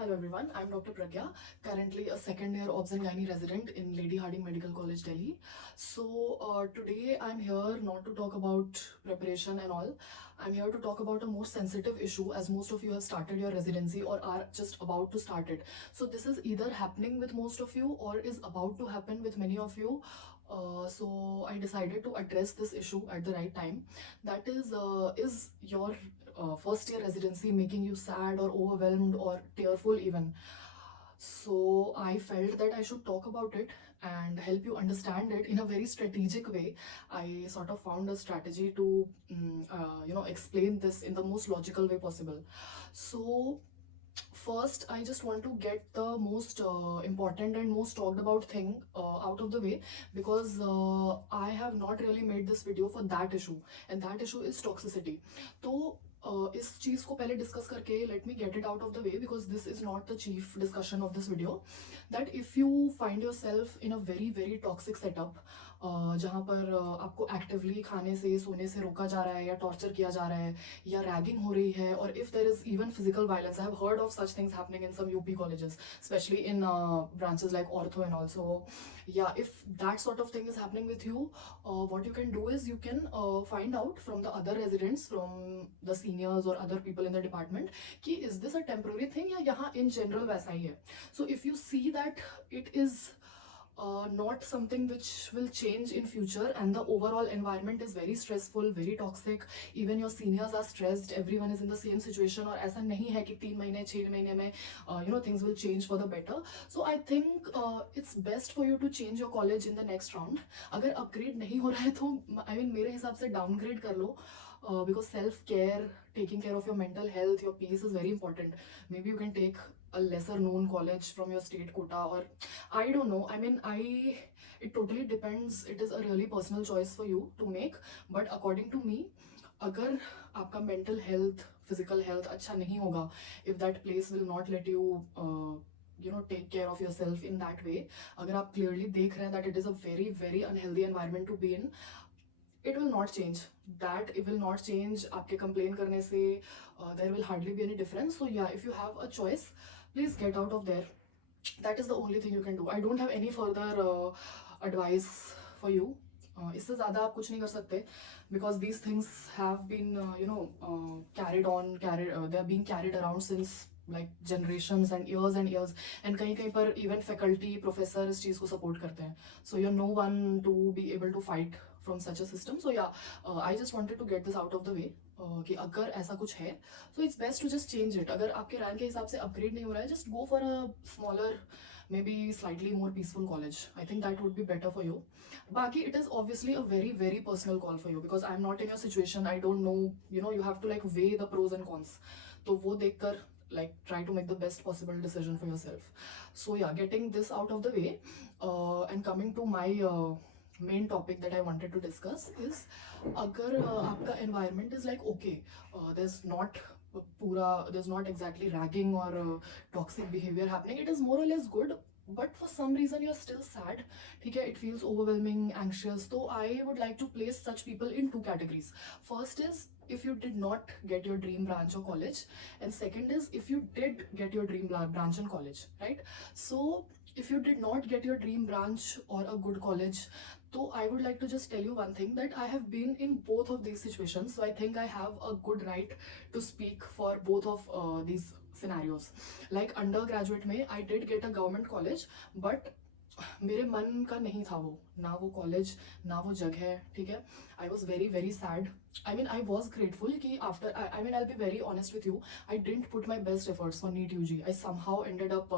Hello everyone, I'm Dr. Pragya, currently a second year Obs and Gynae resident in Lady Harding Medical College, Delhi. Today I'm here not to talk about preparation and all. I'm here to talk about a more sensitive issue as most of you have started your residency or are just about to start it. So this is either happening with most of you or is about to happen with many of you. So I decided to address this issue at the right time. That is your first year residency making you sad or overwhelmed or tearful even? So I felt that I should talk about it and help you understand it in a very strategic way. I sort of found a strategy to explain this in the most logical way possible. So first, I just want to get the most important and most talked about thing out of the way, because I have not really made this video for that issue, and that issue is toxicity. तो इस चीज़ को पहले discuss करके let me get it out of the way, because this is not the chief discussion of this video, that if you find your self in a very very toxic setup जहाँ पर आपको actively खाने से सोने से रोका जा रहा है या टॉर्चर किया जा रहा है या रैगिंग हो रही है, और if there is even physical violence, I have heard of such things happening in some UP colleges, specially in branches like ortho and also. Yeah, if that sort of thing is happening with you, what you can do is you can find out from the other residents, from the seniors or other people in the department, कि is this a temporary thing या यहाँ in general वैसा ही है. So if you see that it is not something which will change in future, and the overall environment is very stressful, very toxic, even your seniors are stressed, everyone is in the same situation, और ऐसा नहीं है कि 3 महीने 6 महीने में things will change for the better. So I think it's best for you to change your college in the next round. अगर upgrade नहीं हो रहा है तो I mean मेरे हिसाब से downgrade कर लो, because self care, taking care of your mental health, your peace is very important. Maybe you can take a lesser known college from your state quota, or I don't know. I mean, it totally depends. It is a really personal choice for you to make. But according to me, अगर आपका mental health, physical health अच्छा नहीं होगा, if that place will not let you take care of yourself in that way, अगर आप clearly देख रहे हैं that it is a very very unhealthy environment to be in, it will not change. That it will not change. आपके complain करने से there will hardly be any difference. So yeah, if you have a choice, please get out of there. That is the only thing you can do. I don't have any further advice for you. इससे ज़्यादा आप कुछ नहीं कर सकते, because these things have been they are being carried around since like generations and years, and कहीं कहीं पर even faculty professor इस चीज़ को support करते हैं. So you're no one to be able to fight from such a system. So yeah, I just wanted to get this out of the way. कि अगर ऐसा कुछ है, so it's best to just change it. अगर आपके rank के हिसाब से अपग्रेड नहीं हो रहा है, just go for a smaller, maybe slightly more peaceful college. I think that would be better for you. Baki, it is obviously a very very personal call for you, because I'm not in your situation. I don't know, you have to like weigh the pros and cons. तो वो देखकर like try to make the best possible decision for yourself. So yeah, getting this out of the way, and coming to my main topic that I wanted to discuss is, अगर आपका environment is like okay, there's not exactly ragging or toxic behavior happening, it is more or less good, but for some reason you're still sad, ठीक है, it feels overwhelming, anxious, so I would like to place such people in two categories. First is if you did not get your dream branch or college, and second is if you did get your dream branch and college, right? So if you did not get your dream branch or a good college, so I would like to just tell you one thing, that I have been in both of these situations, so I think I have a good right to speak for both of these scenarios. Like undergraduate में I did get a government college, but मेरे मन का नहीं था वो, ना वो college ना वो जगह, ठीक है. I was very very sad. I mean I was grateful कि after, I mean I be very honest with you, I didn't put my best efforts for NEET UG. I somehow ended up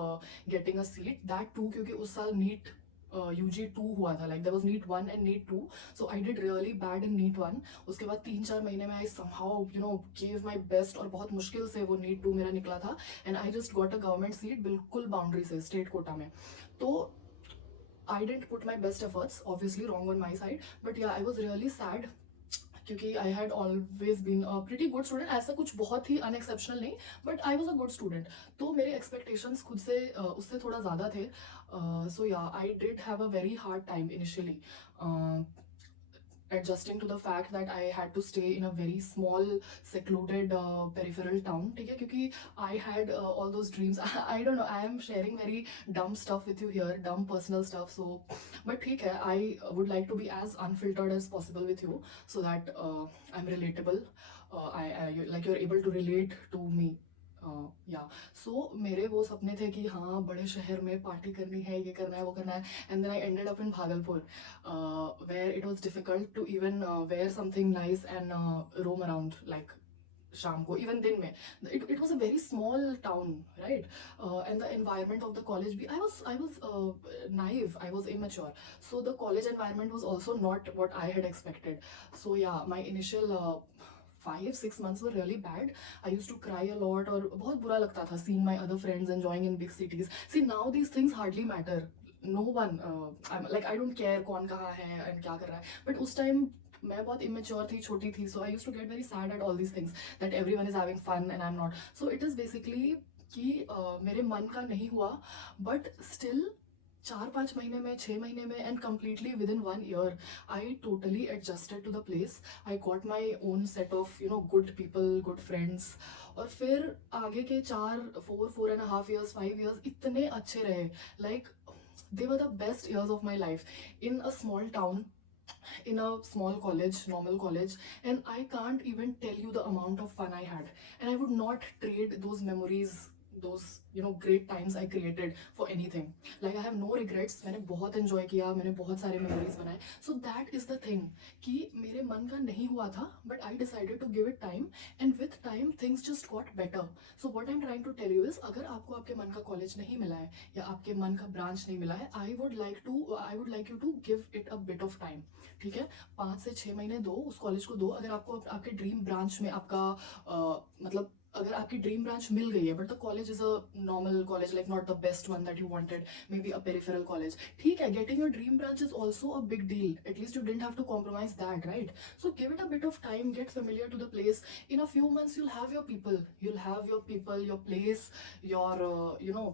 getting a seat, that too क्योंकि उस साल NEET UG2 हुआ था, like there was NEET 1 and NEET 2, so I did really bad in NEET 1. उसके बाद 3-4 महीने में I somehow gave my best, और बहुत मुश्किल से वो नीट 2 मेरा निकला था, and I just got a government seat बिल्कुल बाउंड्री से, स्टेट कोटा में. तो I didn't put my best efforts, obviously wrong on my side, but yeah, I was really sad क्योंकि I had always been a pretty good student. ऐसा कुछ बहुत ही unexceptional नहीं, but I was a good student. तो मेरे expectations खुद से उससे थोड़ा ज़्यादा थे. So yeah, I did have a very hard time initially. adjusting to the fact that I had to stay in a very small secluded peripheral town, ठीक है, क्योंकि I had all those dreams. I don't know, I am sharing very dumb stuff with you here, dumb personal stuff, so but ठीक है, I would like to be as unfiltered as possible with you so that I'm relatable, like you're able to relate to me. या सो मेरे वो सपने थे कि हाँ बड़े शहर में पार्टी करनी है, ये करना है, वो करना है, and then I ended up in Bhagalpur where it was difficult to even wear something nice and roam around like शाम को, इवन दिन में. It was a very small town, right? And the environment of the college, I was naive, I was immature, so the college environment was also not what I had expected. So yeah, my initial 5-6 months were really bad. I used to cry a lot, और बहुत बुरा लगता था seeing my other friends enjoying in big cities. See, now these things hardly matter. No one, I don't care कौन कहाँ है and क्या कर रहा है, but उस time मैं बहुत immature थी, छोटी थी, so I used to get very sad at all these things that everyone is having fun and I'm not. So it is basically कि मेरे मन का नहीं हुआ, but still 4-5 महीने में, 6 महीने में, and completely within 1 year, I totally adjusted to the place. I got my own set of good people, good friends. और फिर आगे के 4.5 years, 5 years इतने अच्छे रहे, like they were the best years of my life in a small town, in a small college, normal college, and I can't even tell you the amount of fun I had, and I would not trade those memories, those great times I created for anything. Like I have no regrets. मैंने बहुत enjoy किया, मैंने बहुत सारे memories बनाए. So that is the thing कि मेरे मन का नहीं हुआ था, but I decided to give it time, and with time things just got better. So what I'm trying to tell you is, अगर आपको आपके मन का college नहीं मिला है या आपके मन का branch नहीं मिला है, I would like you to give it a bit of time. ठीक है, 5 से 6 महीने दो उस कॉलेज को, दो. अगर आपको आपके ड्रीम ब्रांच में आपका मतलब अगर आपकी ड्रीम ब्रांच मिल गई है, but the college is a normal college, like not the best one that you wanted, may be a peripheral college, ठीक है, getting your dream branch is also a big deal. At least you didn't have to compromise that, right? So give it a bit of time, get familiar to the place. In a few months you'll have your people, your place, your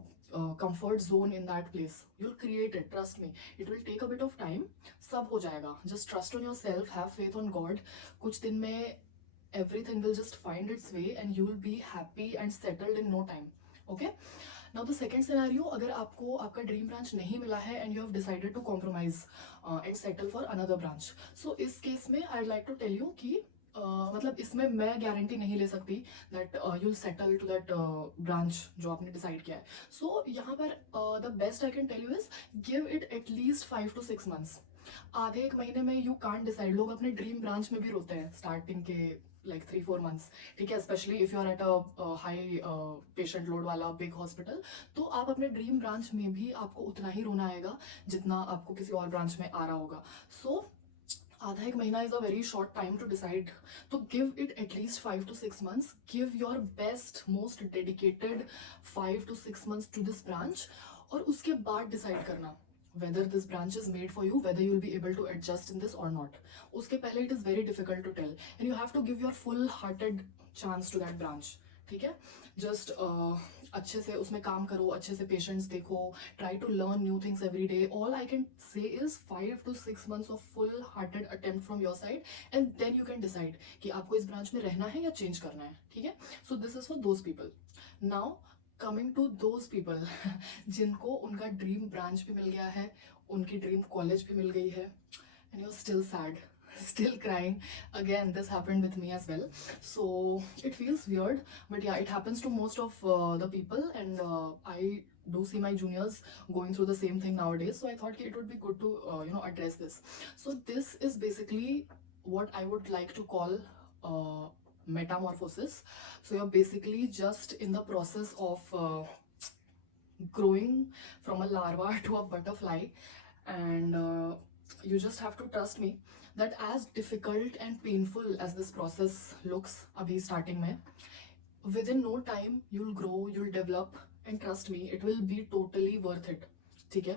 comfort zone in that place. You'll create it, trust me. It will take a bit of time. सब हो जाएगा. Just trust on yourself, have faith on God. कुछ दिन में everything will just find its way and you will be happy and settled in no time. Okay? Now the second scenario, अगर आपको आपका dream branch नहीं मिला है and you have decided to compromise and settle for another branch. So इस case में I'd like to tell you कि मतलब इसमें मैं गारंटी नहीं ले सकती that you'll settle to that branch जो आपने डिसाइड किया है. सो यहाँ पर the best I can tell you is give it at least 5 to 6 months. आधे एक महीने में यू कांट डिसाइड. लोग अपने ड्रीम ब्रांच में भी रोते हैं स्टार्टिंग के like 3-4 months, ठीक है, specially if you are at a high patient load वाला बिग हॉस्पिटल, तो आप अपने ड्रीम ब्रांच में भी आपको उतना ही रोना आएगा जितना आपको किसी और ब्रांच में आ रहा होगा. सो आधा एक महीना is a very short time to decide. तो give it at least 5 to 6 months. Give your best, most dedicated 5 to 6 months to this branch. और उसके बाद decide करना whether this branch is made for you, whether you will be able to adjust in this or not. उसके पहले it is very difficult to tell, and you have to give your full-hearted chance to that branch. ठीक है, just अच्छे से उसमें काम करो, अच्छे से पेशेंट्स देखो, try to learn new things every day. All I can say is 5 to 6 months of full hearted attempt from your side, and then you can decide कि आपको इस ब्रांच में रहना है या चेंज करना है. ठीक है, so this is for those people. Now coming to those people जिनको उनका ड्रीम ब्रांच भी मिल गया है, उनकी ड्रीम कॉलेज भी मिल गई है, and you are still sad, still crying. Again, this happened with me as well, so it feels weird, but yeah, it happens to most of the people, and I do see my juniors going through the same thing nowadays, so I thought it would be good to address this. So this is basically what I would like to call metamorphosis. So you're basically just in the process of growing from a larva to a butterfly, and you just have to trust me that as difficult and painful as this process looks abhi starting mein, within no time you'll grow, you'll develop, and trust me, it will be totally worth it. ठीक है,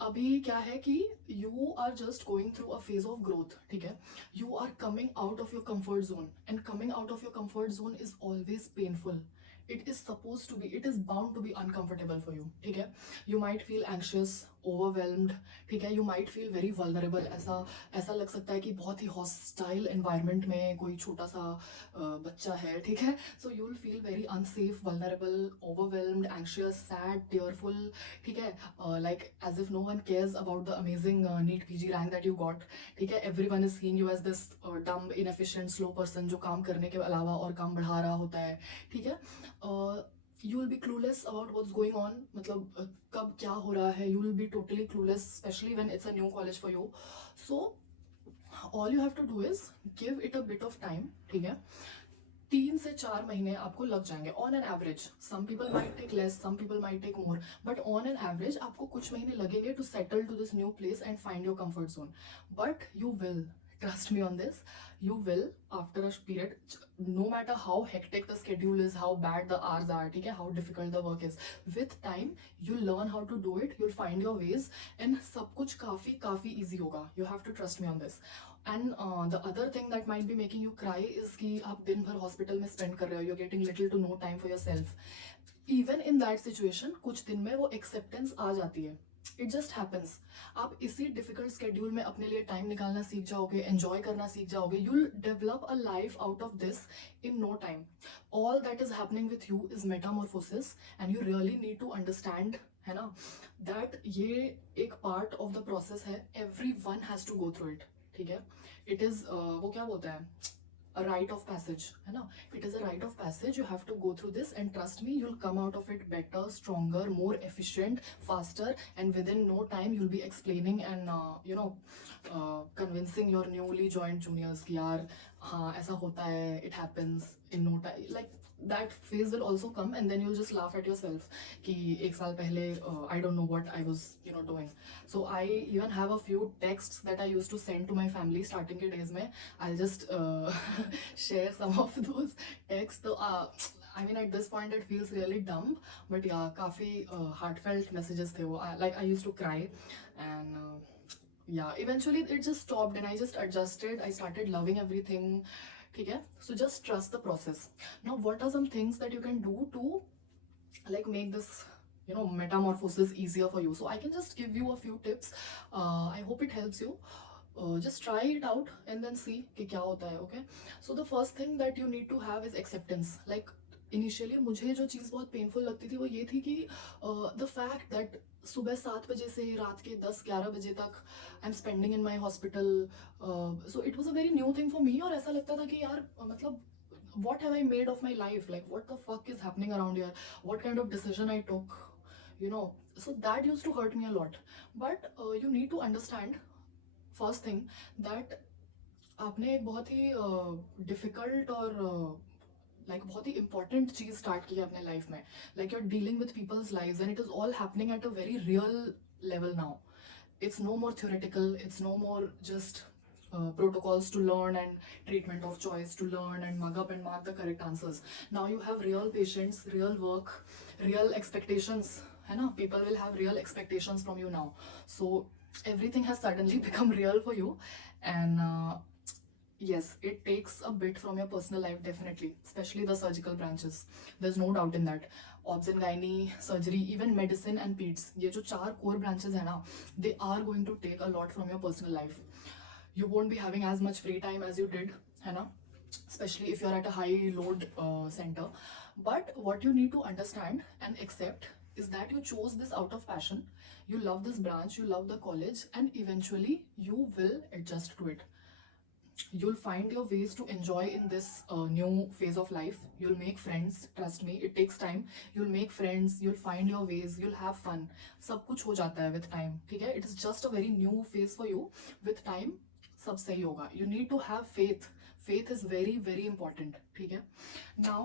अभी क्या है कि you are just going through a phase of growth. ठीक है, you are coming out of your comfort zone, and coming out of your comfort zone is always painful. it is supposed to be, it is bound to be uncomfortable for you, ठीक है. You might feel anxious, overwhelmed, ठीक है. You might feel very vulnerable. ऐसा ऐसा लग सकता है कि बहुत ही hostile environment में कोई छोटा सा बच्चा है, ठीक है. So you will feel very unsafe, vulnerable, overwhelmed, anxious, sad, tearful, ठीक है. Like as if no one cares about the amazing NEET PG rank that you got, ठीक है. Everyone is seeing you as this dumb, inefficient, slow person जो काम करने के अलावा और काम बढ़ा रहा होता है, ठीक है. You will be clueless about what's going on, मतलब कब क्या हो रहा है. You will be totally clueless, especially when it's a new college for you. So all you have to do is give it a bit of time, ठीक है. 3 से 4 महीने आपको लग जाएंगे on an average. Some people might take less, some people might take more, but on an average आपको कुछ महीने लगेंगे to settle to this new place and find your comfort zone. But you will, trust me on this, you will after a period, no matter how hectic the schedule is, how bad the hours are, ठीक है, how difficult the work is, with time you'll learn how to do it, you'll find your ways and सब कुछ काफी काफी easy होगा. You have to trust me on this. And the other thing that might be making you cry is कि आप दिन भर hospital में स्पेंड कर रहे हो, you're getting little to no time for yourself. Even in that situation कुछ दिन में वो acceptance आ जाती है. It just happens. आप इसी डिफिकल्ट स्केड्यूल में अपने लिए टाइम निकालना सीख जाओगे, एंजॉय करना सीख जाओगे. You will develop a life out of this in no time. All that is happening with you is metamorphosis and you really need to understand, है ना, दैट ये एक पार्ट ऑफ द प्रोसेस है. Every one has to go through it, ठीक है. It is वो क्या बोलता है, a rite of passage, है ना. It is a rite of passage. You have to go through this and trust me, you'll come out of it better, stronger, more efficient, faster, and within no time you'll be explaining and convincing your newly joined juniors कि यार हाँ ऐसा होता है, it happens in no time. Like that phase will also come and then you'll just laugh at yourself कि एक साल पहले I don't know what I was doing. So I even have a few texts that I used to send to my family starting के days में. I'll just share some of those texts. So I mean at this point it feels really dumb, but yeah, काफी heartfelt messages थे वो. Like I used to cry and yeah, eventually it just stopped and I just adjusted. I started loving everything, ठीक है. So just trust the process. Now what are some things that you can do to like make this metamorphosis easier for you? So I can just give you a few tips. I hope it helps you. Just try it out and then see कि क्या होता है. Okay, so the first thing that you need to have is acceptance. Like initially मुझे जो चीज़ बहुत painful लगती थी वो ये थी कि द फैक्ट दैट सुबह 7 बजे से रात के 10-11 बजे तक I am spending in my hospital. So it was a very new thing for me. और ऐसा लगता था कि यार मतलब what have I made of my life? Like what the fuck is happening around here? What kind of decision I took? So that used to hurt me a lot. But you need to understand first thing that आपने एक बहुत ही difficult और like बहुत ही important चीज start की है अपने life में. Like you are dealing with people's lives and it is all happening at a very real level now. It's no more theoretical, it's no more just protocols to learn and treatment of choice to learn and mug up and mark the correct answers. Now you have real patients, real work, real expectations, है ना. People will have real expectations from you now. So everything has suddenly become real for you. And yes, it takes a bit from your personal life, definitely, especially the surgical branches. There's no doubt in that. Obs and gynae, surgery, even medicine and peds, ये जो 4 core branches है ना, they are going to take a lot from your personal life. You won't be having as much free time as you did, है ना, especially if you're at a high load center. But what you need to understand and accept is that you chose this out of passion. You love this branch, you love the college, and eventually you will adjust to it. You'll find your ways to enjoy in this new phase of life. You'll make friends, trust me, it takes time. You'll make friends, you'll find your ways, you'll have fun. सब कुछ हो जाता है with time, ठीक है. It is just a very new phase for you. With time सब सही होगा. You need to have faith. Faith is very very important, ठीक है. Now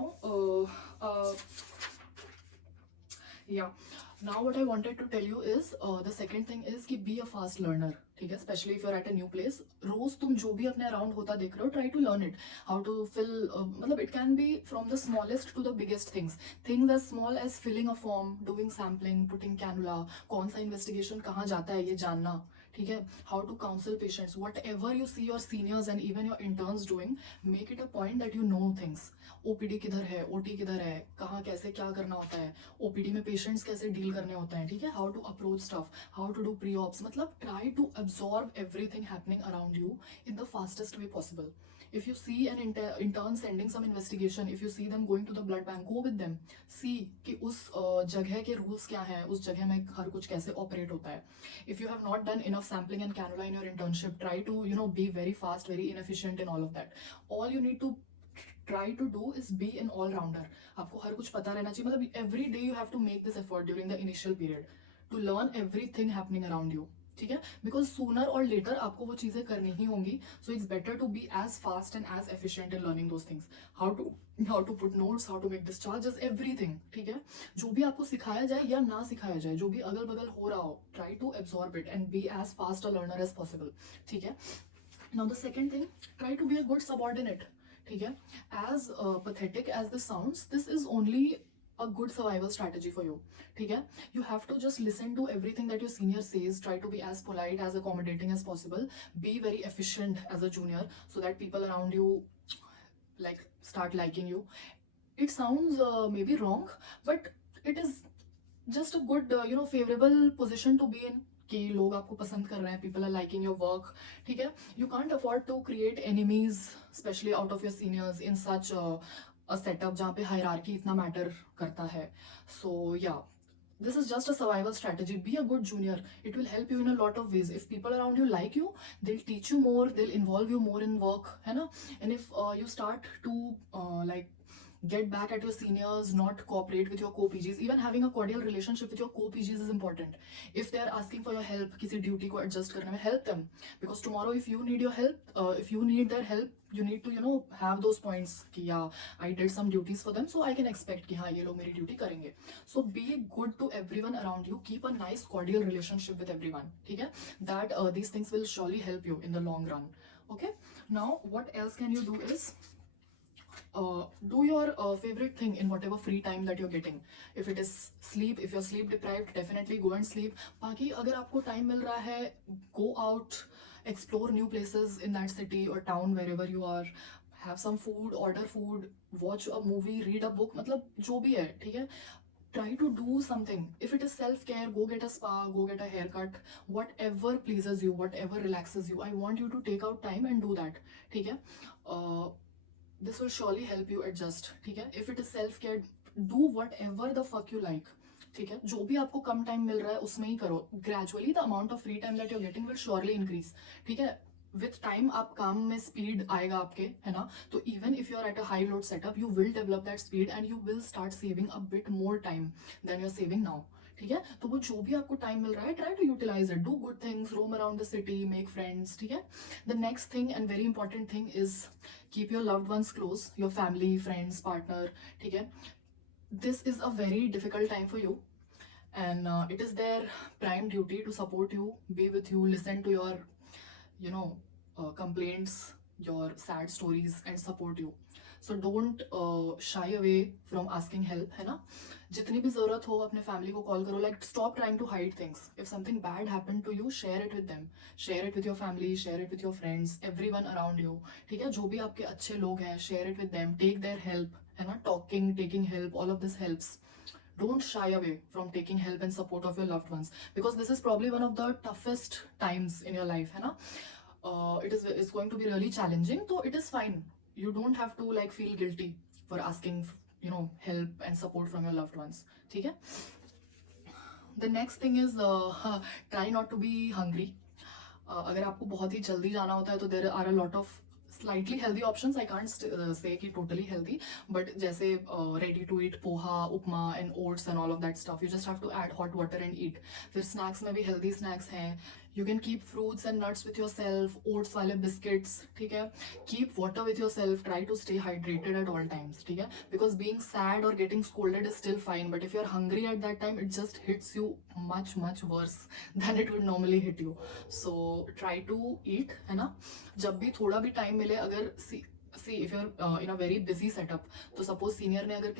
now what I wanted to tell you is the second thing is कि be a fast learner, ठीक है. Especially if you're at a new place, रोज तुम जो भी अपने around होता देख रहे हो, try to learn it. How to fill, मतलब it can be from the smallest to the biggest things. Things as small as filling a form, doing sampling, putting cannula, कौन सा investigation कहाँ जाता है ये जानना, ठीक है, how to counsel patients, whatever you see your seniors and even your interns doing, make it a point that you know things. OPD किधर है, ओटी किधर है, कहाँ कैसे क्या करना होता है, ओपीडी में पेशेंट्स कैसे डील करने होते हैं, ठीक है, how to approach stuff, how to do pre ops, मतलब try to absorb everything happening around you in the fastest way possible. If you see an intern sending some investigation, if you see them going to the blood bank, go with them, see कि उस जगह के rules क्या हैं, उस जगह में हर कुछ कैसे operate होता है. If you have not done enough sampling and cannula in your internship, try to be very fast, very inefficient in all of that. All you need to try to do is be an all rounder. आपको हर कुछ पता रहना चाहिए, मतलब every day you have to make this effort during the initial period to learn everything happening around you, ठीक है, because sooner और letter आपको वो चीजें करनी ही होंगी. So it's better to be as fast and as efficient in learning those things, how to put notes, how to make discharges, everything, ठीक है. जो भी आपको सिखाया जाए या ना सिखाया जाए, जो भी अगल बगल हो रहा हो, try to absorb it and be as fast a learner as possible, ठीक है. Now the second thing, try to be a good subordinate, ठीक है. As pathetic as this sounds, this is only a good survival strategy for you, ठीक है. You have to just listen to everything that your senior says, try to be as polite, as accommodating as possible, be very efficient as a junior so that people around you like start liking you. It sounds maybe wrong, but it is just a good favorable position to be in, कि लोग आपको पसंद कर रहे हैं, people are liking your work, ठीक है. You can't afford to create enemies specially out of your seniors in such a setup जहाँ पे हायरार्की इतना मैटर करता है. सो या, this is just a survival strategy. Be a good junior, it will help you in a lot of ways. If people around you like you, they'll teach you more, they'll involve you more in work, है ना. And if you start to like get back at your seniors, not cooperate with your co-PGs, even having a cordial relationship with your co-PGs is important. If they are asking for your help किसी duty को adjust करने में, help them, because tomorrow if you need your help, if you need their help, you need to have those points कि yeah, I did some duties for them, so I can expect कि हाँ ये लोग मेरी duty करेंगे. So be good to everyone around you, keep a nice cordial relationship with everyone, ठीक है. That these things will surely help you in the long run. Okay, now what else can you do is do your favorite thing in whatever free time that you're getting. If it is sleep, if you're sleep deprived, definitely go and sleep. बाकी अगर आपको time मिल रहा है, go out, explore new places in that city or town, wherever you are, have some food, order food, watch a movie, read a book, मतलब जो भी है, ठीक है. Try to do something. If it is self-care, go get a spa, go get a haircut, whatever pleases you, whatever relaxes you. I want you to take out time and do that, ठीक है. This will surely help you adjust, ठीक है. If it is self-care, do whatever the fuck you like, ठीक है. जो भी आपको कम time मिल रहा है उसमें ही करो. Gradually the amount of free time that you're getting will surely increase, ठीक है. With time आप काम में speed आएगा आपके, है ना. तो even if you're at a high load setup, you will develop that speed and you will start saving a bit more time than you're saving now, ठीक है. तो वो जो भी आपको टाइम मिल रहा है, try to utilize it, do good things, roam around the city, make friends, ठीक है. The next thing and very important thing is keep your loved ones close, your family, friends, partner, ठीक है. This is a very difficult time for you and it is their prime duty to support you, be with you, listen to your complaints, your sad stories and support you. So don't shy away from asking help, है ना. जितनी भी जरूरत हो अपने family को call करो. Like stop trying to hide things. If something bad happened to you, share it with them, share it with your family, share it with your friends, everyone around you, ठीक है. जो भी आपके अच्छे लोग हैं, share it with them, take their help, है ना. Talking, taking help, all of this helps. Don't shy away from taking help and support of your loved ones, because this is probably one of the toughest times in your life, है ना. It's going to be really challenging, so it is fine. You don't have to like feel guilty for asking help and support from your loved ones, ठीक है. The next thing is try not to be hungry. अगर आपको बहुत ही जल्दी जाना होता है तो there are a lot of slightly healthy options. I can't say कि totally healthy, but जैसे ready to eat poha, upma and oats and all of that stuff. You just have to add hot water and eat. फिर snacks में भी healthy snacks हैं. You can keep fruits and nuts with yourself, oats वाले biscuits, ठीक है. Keep water with yourself. Try to stay hydrated at all times, ठीक है. Because being sad or getting scolded is still fine, but if you're hungry at that time, it just hits you much worse than it would normally hit you. So try to eat, है ना. जब भी थोड़ा भी time मिले, अगर see if you are in a very busy setup, तो suppose senior ने अगर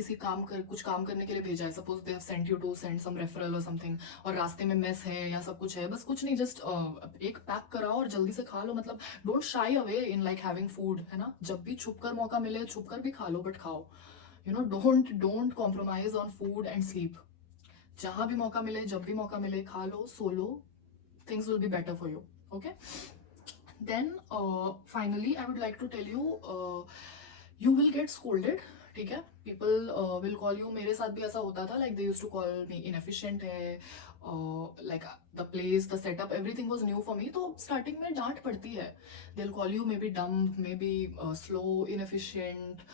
कुछ काम करने के लिए भेजा है, suppose they have sent you to send some referral और समथिंग, और रास्ते में मेस है या सब कुछ है, बस कुछ नहीं, जस्ट एक पैक कराओ और जल्दी से खा लो, मतलब don't shy away in like having food, है ना, जब भी छुप कर मौका मिले छुप कर भी खा लो, बट खाओ, you know, don't compromise on food and sleep, जहां भी मौका मिले, जब भी मौका मिले, खा लो, सो लो, things will be better for you. Okay, then finally I would like to tell you, you will get scolded, ठीक है, people will call you, मेरे साथ भी ऐसा होता था, like they used to call me inefficient है, like the place, the setup, everything was new for me, तो starting में डांट पड़ती है, they'll call you maybe dumb, maybe slow, inefficient,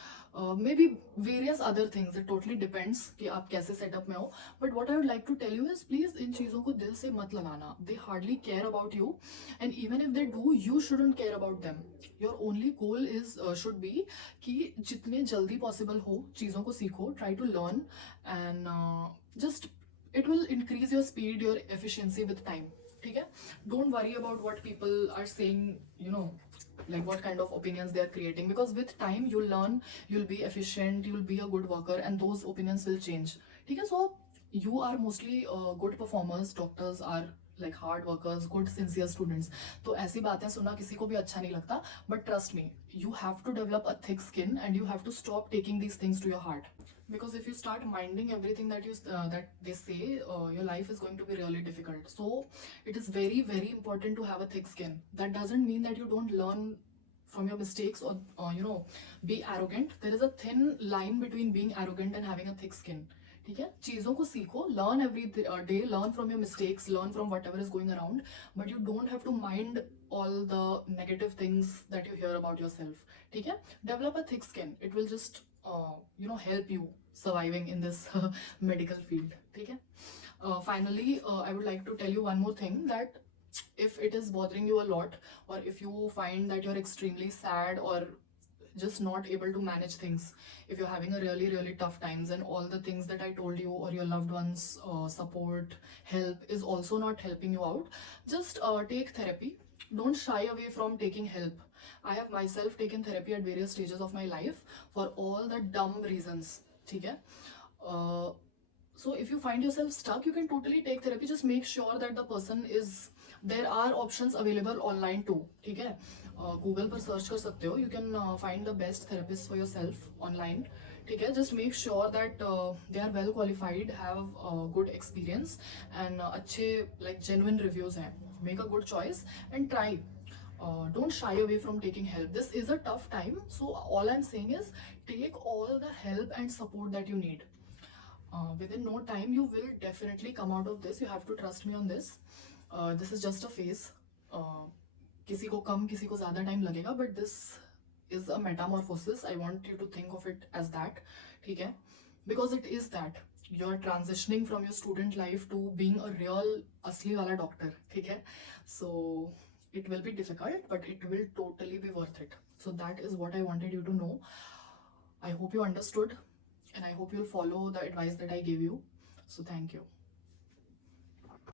maybe various other things, it totally depends कि आप कैसे setup में हो, but what I would like to tell you is please इन चीज़ों को दिल से मत लगाना, they hardly care about you, and even if they do, you shouldn't care about them. Your only goal is should be कि जितने जल्दी possible हो चीज़ों को सीखो, try to learn, and just it will increase your speed, your efficiency with time, ठीक है, don't worry about what people are saying, you know, like what kind of opinions they are creating, because with time you'll learn, you'll be efficient, you'll be a good worker, and those opinions will change, ठीक है, so you are mostly good performers, doctors are like hard workers, good sincere students, तो ऐसी बातें सुनना किसी को भी अच्छा नहीं लगता, but trust me, you have to develop a thick skin and you have to stop taking these things to your heart, because if you start minding everything that they say, your life is going to be really difficult, so it is very very important to have a thick skin. That doesn't mean that you don't learn from your mistakes, or you know, be arrogant. There is a thin line between being arrogant and having a thick skin, ठीक है, चीजों को सीखो, learn every day, learn from your mistakes, learn from whatever is going around, but you don't have to mind all the negative things that you hear about yourself, ठीक है, develop a thick skin, it will just you know help you surviving in this medical field, ठीक है. Finally, I would like to tell you one more thing, that if it is bothering you a lot, or if you find that you're extremely sad or just not able to manage things, if you're having a really really tough times and all the things that I told you, or your loved ones support, help is also not helping you out, just take therapy. Don't shy away from taking help. I have myself taken therapy at various stages of my life for all the dumb reasons, ठीक है. So if you find yourself stuck, you can totally take therapy. Just make sure that the person is, there are options available online too, ठीक है, Google पर search कर सकते हो, you can find the best therapist for yourself online, ठीक है, just make sure that they are well qualified, have good experience, and अच्छे like genuine reviews हैं. Make a good choice and try. Don't shy away from taking help. This is a tough time, so all I'm saying is take all the help and support that you need. Within no time you will definitely come out of this. You have to trust me on this. This is just a phase. किसी को कम किसी को ज़्यादा time लगेगा, but this is a metamorphosis. I want you to think of it as that, ठीक है, because it is that. You're transitioning from your student life to being a real असली वाला doctor, ठीक है, so it will be difficult, but it will totally be worth it. So that is what I wanted you to know. I hope you understood, and I hope you'll follow the advice that I gave you. So thank you.